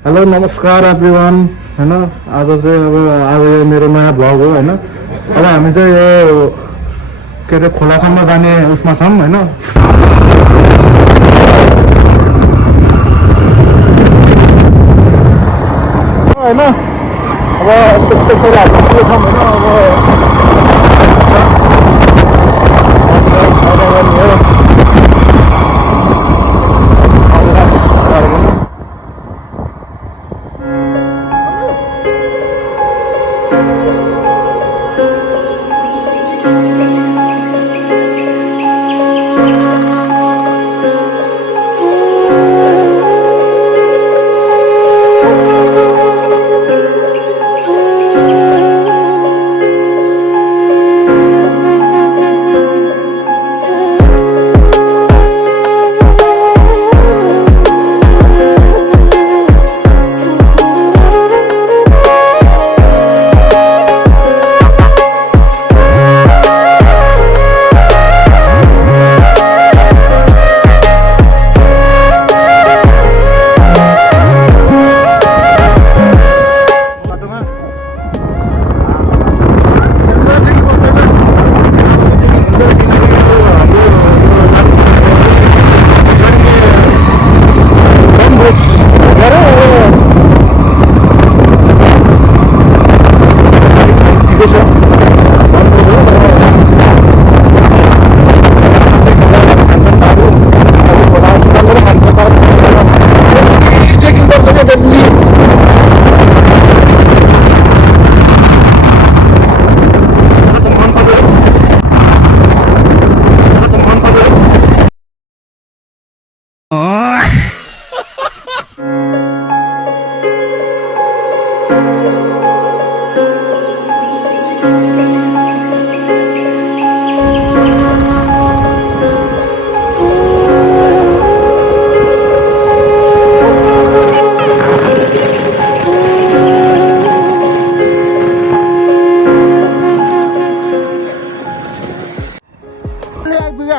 hello नमस्कार everyone हैन आज चाहिँ अब आज यो मेरो नयाँ भ्लग हो हैन अब हामी चाहिँ यो के अरे खोलासम्म जाने उसमा छौँ हैन हैन अब त्यस्तै हामी छौँ हैन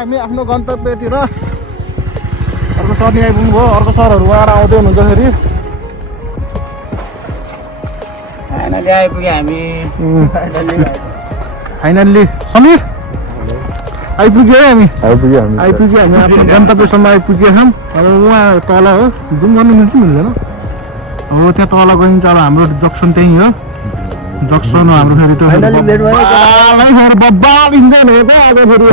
हामी आफ्नो गन्तव्यतिर अर्को सर आइपुग्नु भयो अर्को सरहरू उहाँहरू आउँदै हुनुहुन्छ फेरि फाइनली आइपुग्यो हामी फाइनल्ली समीर आइपुग्यो है हामी आइपुग्यो हामी आफ्नो गन्तव्यसम्म आइपुगेका छौँ अब उहाँ तल हो जुम गर्नु मिल्छ मिल्दैन अब त्यहाँ तल गइन्छ अब हाम्रो जक्सन त्यही हो जक्सन हो हाम्रो फेरि बब्बाल इन्जन हो त आज फेरि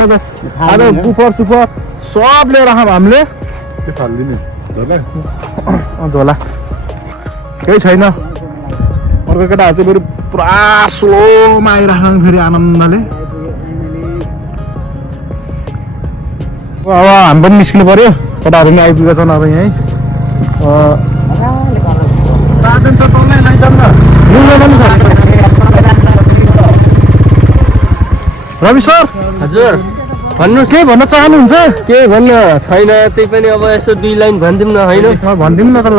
आज बुफर सुफर सब लिएर आउँछौँ हामीले झोला केही छैन अर्को केटाहरू चाहिँ फेरि पुरा स्लोमा आइरहेको फेरि आनन्दले अब हामी पनि निस्किनु पर्यो केटाहरू पनि आइपुगेका छन् अब यहीँ रवि सर हजुर भन्नुहोस् के भन्न चाहनुहुन्छ के भन्न छैन त्यही पनि अब यसो 2 लाइन भनिदिउँ न होइन भनिदिउँ न त ल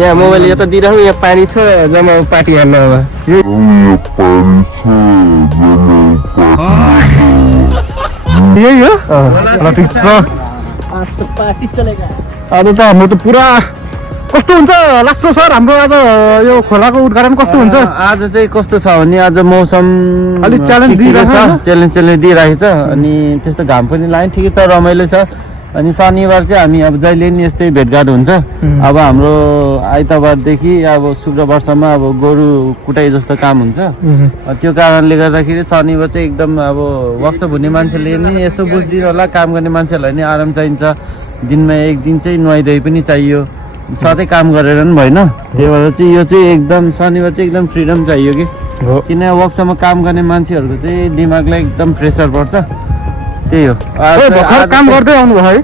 यहाँ मोबाइल यता दिइराखौँ यहाँ पानी छ जम्मा पार्टी हाल्नु अब यही हो ल ठिक छ आज त हाम्रो त पुरा कस्तो हुन्छ लाग्छ सर हाम्रो आज यो खोलाको उद्घाटन कस्तो हुन्छ आज चाहिँ कस्तो छ भने आज मौसम अलिक च्यालेन्ज दिइरहेको छ अनि त्यस्तो घाम पनि लाग्यो ठिकै छ रमाइलो छ अनि शनिबार चाहिँ हामी अब जहिले नि यस्तै भेटघाट हुन्छ अब हाम्रो आइतबारदेखि अब शुक्रबारसम्म अब गोरु कुटाइ जस्तो काम हुन्छ त्यो कारणले गर्दाखेरि शनिबार चाहिँ एकदम अब वर्कसप हुने मान्छेले नि यसो बुझिदिनु होला काम गर्ने मान्छेहरूलाई नि आराम चाहिन्छ दिनमा एक दिन चाहिँ नुहाइधुवाइ पनि चाहियो सधैँ काम गरेर पनि भएन त्यही भएर चाहिँ यो चाहिँ एकदम शनिबार चाहिँ एकदम फ्रिडम चाहियो कि किन वर्कसम्म काम गर्ने मान्छेहरूको चाहिँ दिमागलाई एकदम प्रेसर पर्छ त्यही हो भर्खर काम गर्दै आउनु भयो है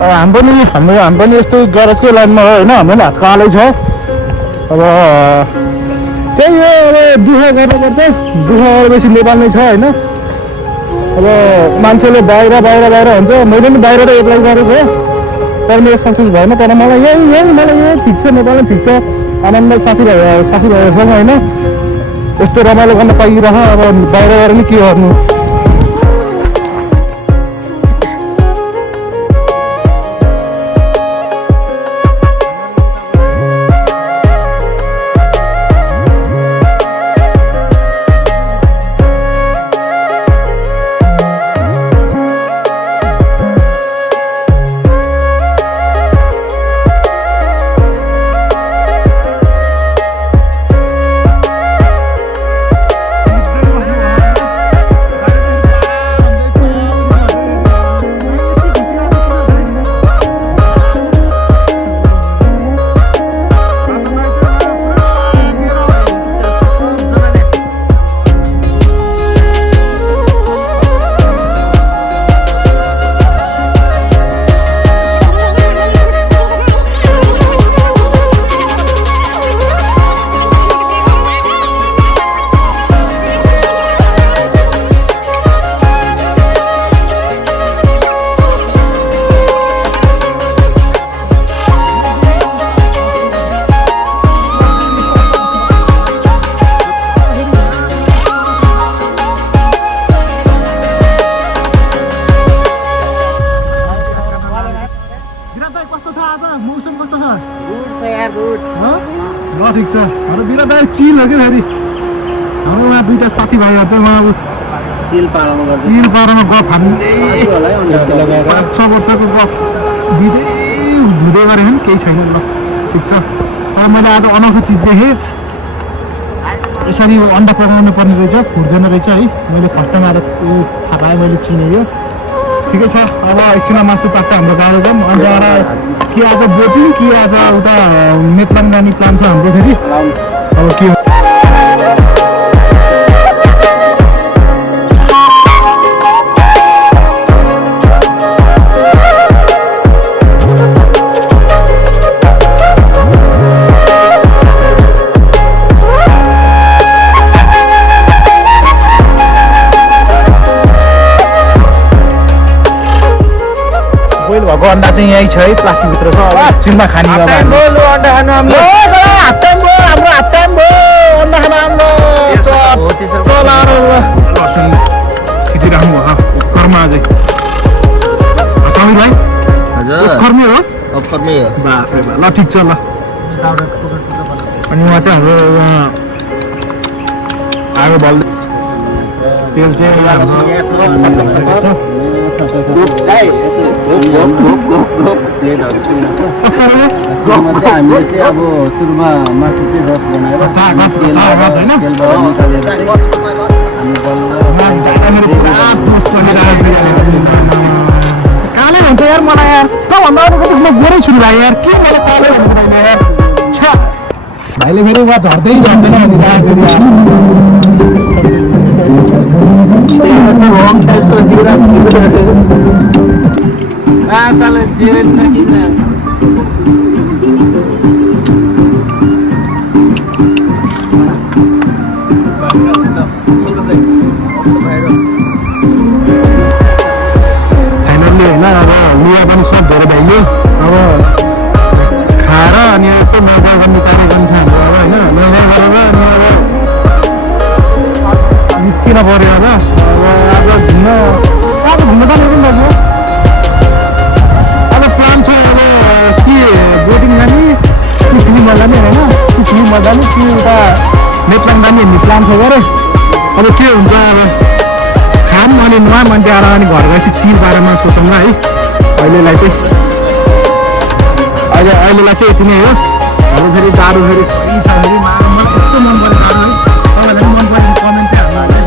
हाम्रो पनि यस्तो गरजकै लाइनमा हो होइन हाम्रो पनि हात कालै छ अब त्यही हो अब दुःख गर्नुपर्छ दुःख बेसी नेपालमै छ होइन अब मान्छेले बाहिर हुन्छ मैले पनि बाहिर त एप्लाई गरेको हो तर मेरो सक्सेस भएन तर मलाई यही ठिक छ नेपालमा ठिक छ आनन्द साथीभाइहरूसँग होइन यस्तो रमाइलो गर्न पाइरह अब बाहिर गएर नि के गर्नु ठिक छ हाम्रो बिराट दाइ चिल हो कि फेरि हाम्रो उहाँ दुईवटा साथीभाइहरू त उहाँ चिल पारमा गफ हान्दै 5-6 वर्षको गफ दिँदै धुँदै गरे नि केही छैन ल ठिक छ तर मैले आज अनौठो चिज देखेँ यसरी अन्डा पकाउनु पर्ने रहेछ फुट्दैन रहेछ है मैले फर्स्ट टाइम आएर थाहा पाएँ मैले चिने यो ठिकै छ अब एकछिनमा मासु पाक्छ हाम्रो गाडो जाउँ अन्त आएर कि आज बोटिङ कि आज उता मेटलाङ जाने प्लान छ हाम्रो फेरि अब के भएको अन्डा चाहिँ यही छ है प्लास्टिकभित्र छ चिनमा खाने अन्डा खानु हाम्रो अन्डा खानु लसुन खिचिराख्नु भयो कुकरमा अझै समीर भाइ कर्मी हो बाफ्रे बा ल ठिक छ ल अनि उहाँ चाहिँ हाम्रो आगो बल्दै तेल चाहिँ हामीले चाहिँ अब सुरुमा मासु चाहिँ रस बनाएर कालै हुन्छ यार मलाई यार सबभन्दा अरूको म गोरै छु भाइ यार के मलाई कालै भन्दैन यार भाइले फेरि उहाँ झर्दै जाँदैन फाइनल्ली होइन अब लुगा पनि सब धेरै भइयो अब खाएर अनि यसो मजा गर्ने कार्यक्रम छ हाम्रो अब होइन मजा गरेर अनि अब निस्किन पऱ्यो अब आज घुम्न जाने पनि लाग्यो अब प्लान छ अब के बोटिङ जाने कि फिल्ममा जाने होइन कि फिल्ममा जाने कि उता नेटलाङ जाने भन्ने प्लान छ गरे अब के हुन्छ अब खाम अनि नुहाम अनि त्यहाँ अनि घर गएपछि चिल बारेमा सोचौँ न है अहिलेलाई चाहिँ चाहिँ यति नै हो अब फेरि गाह्रो फेरि सही छ फेरि मलाई यस्तो मन पऱ्यो गाह्रो है तपाईँलाई मन पऱ्यो कमेन्ट चाहिँ हाल्नु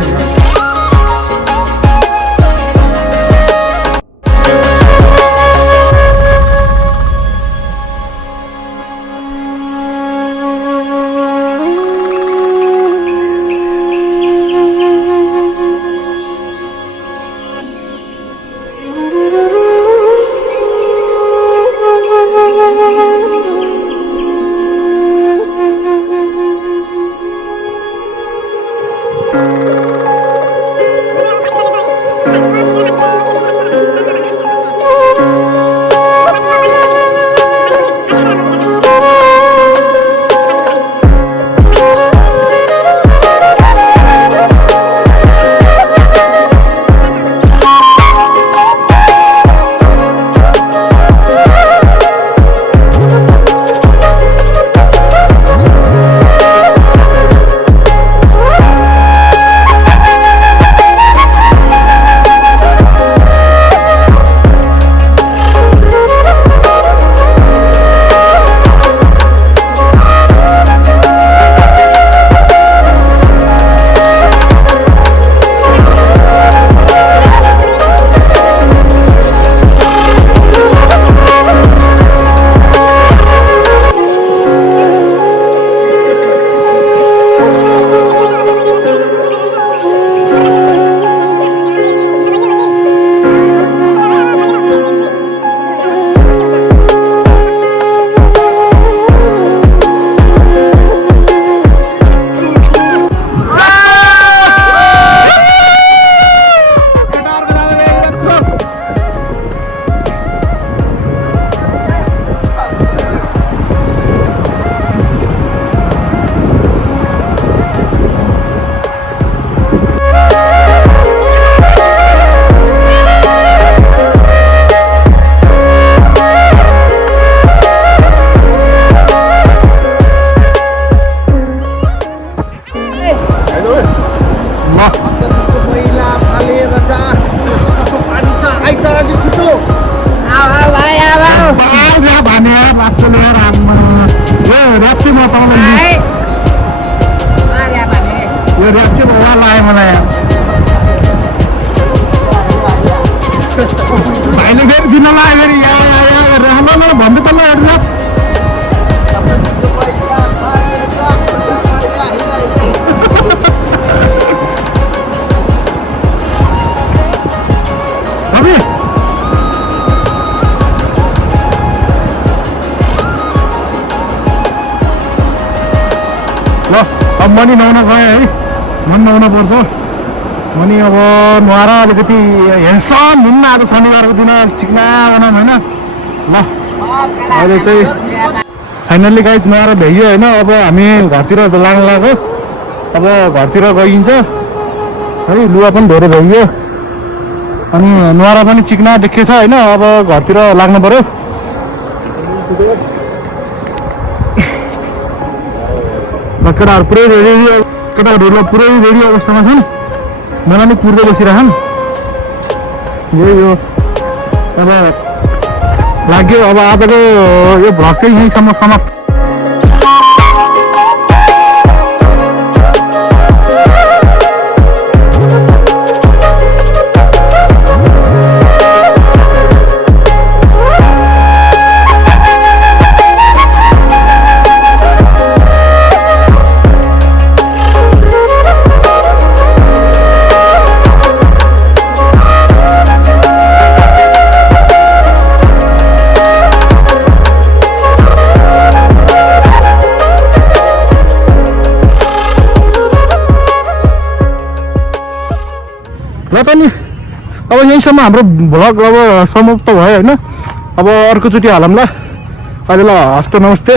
त्यसले गर्दा यो ऱ्याप चाहिँ म तपाईँलाई यो ऱ्याप चाहिँ मलाई लाग्यो मलाई यार भाइले फेरि दिन लाग्यो फेरि राम्रो मलाई भन्दै पर्ला ऱ्याप ल अब मनी नुहाउन गएँ है मनी नुहाउन पर्छ मनी अब नुहाएर अलिकति हेर्छम हुन्न आज शनिबारको दिन चिक्ना बनाऊँ होइन ल अहिले चाहिँ फाइनल्ली गाइड नुहाएर भ्याइयो होइन अब हामी घरतिर लाग्नु लाग्यो अब घरतिर गइन्छ है लुगा पनि धोएर भ्याइयो अनि नुहाएर पनि चिक्ना देखेछ होइन अब घरतिर लाग्नु पर्यो केटाहरू पुरै रेडी केटाहरू पुरै रेडी अवस्थामा छन् मलाई नि कुर्दै बसिरहन् यही हो अब लाग्यो अब आजको यो भ्लग चाहिँ यहीँसम्म समाप्त ल त नि अब यहीँसम्म हाम्रो भ्लग अब समाप्त भयो होइन अब अर्कोचोटि हालौँ ल अहिले ल हस्त नमस्ते